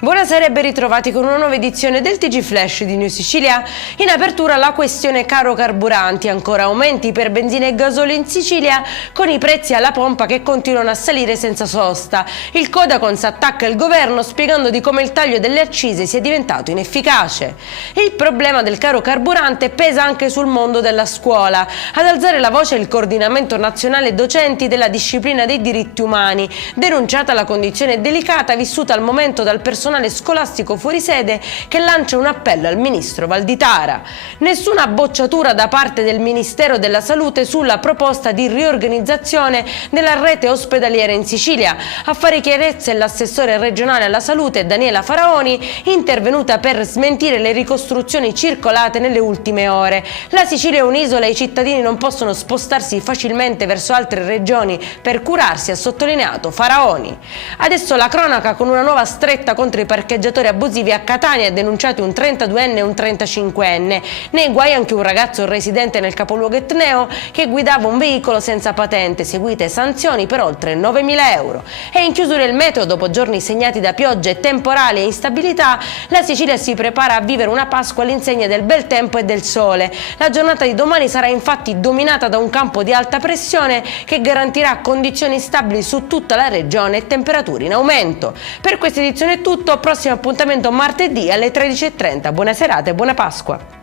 Buonasera e ben ritrovati con una nuova edizione del TG Flash di New Sicilia. In apertura la questione caro carburanti, ancora aumenti per benzina e gasolio in Sicilia con i prezzi alla pompa che continuano a salire senza sosta. Il Codacons attacca il governo spiegando di come il taglio delle accise sia diventato inefficace. Il problema del caro carburante pesa anche sul mondo della scuola. Ad alzare la voce il Coordinamento Nazionale Docenti della Disciplina dei Diritti Umani, denunciata la condizione delicata vissuta al momento dal personale scolastico fuori sede, che lancia un appello al ministro Valditara. Nessuna bocciatura da parte del Ministero della Salute sulla proposta di riorganizzazione della rete ospedaliera in Sicilia. A fare chiarezza è l'assessore regionale alla salute Daniela Faraoni, intervenuta per smentire le ricostruzioni circolate nelle ultime ore. La Sicilia è un'isola e i cittadini non possono spostarsi facilmente verso altre regioni per curarsi, ha sottolineato Faraoni. Adesso la cronaca con una nuova stretta contro i parcheggiatori abusivi a Catania, denunciati un 32enne e un 35enne. Nei guai anche un ragazzo residente nel capoluogo etneo che guidava un veicolo senza patente, seguite sanzioni per oltre 9.000 euro. E in chiusura il meteo, dopo giorni segnati da piogge, temporali e instabilità, la Sicilia si prepara a vivere una Pasqua all'insegna del bel tempo e del sole. La giornata di domani sarà infatti dominata da un campo di alta pressione che garantirà condizioni stabili su tutta la regione e temperature in aumento. Per questa edizione è tutto. Prossimo appuntamento martedì alle 13:30. Buona serata e buona Pasqua.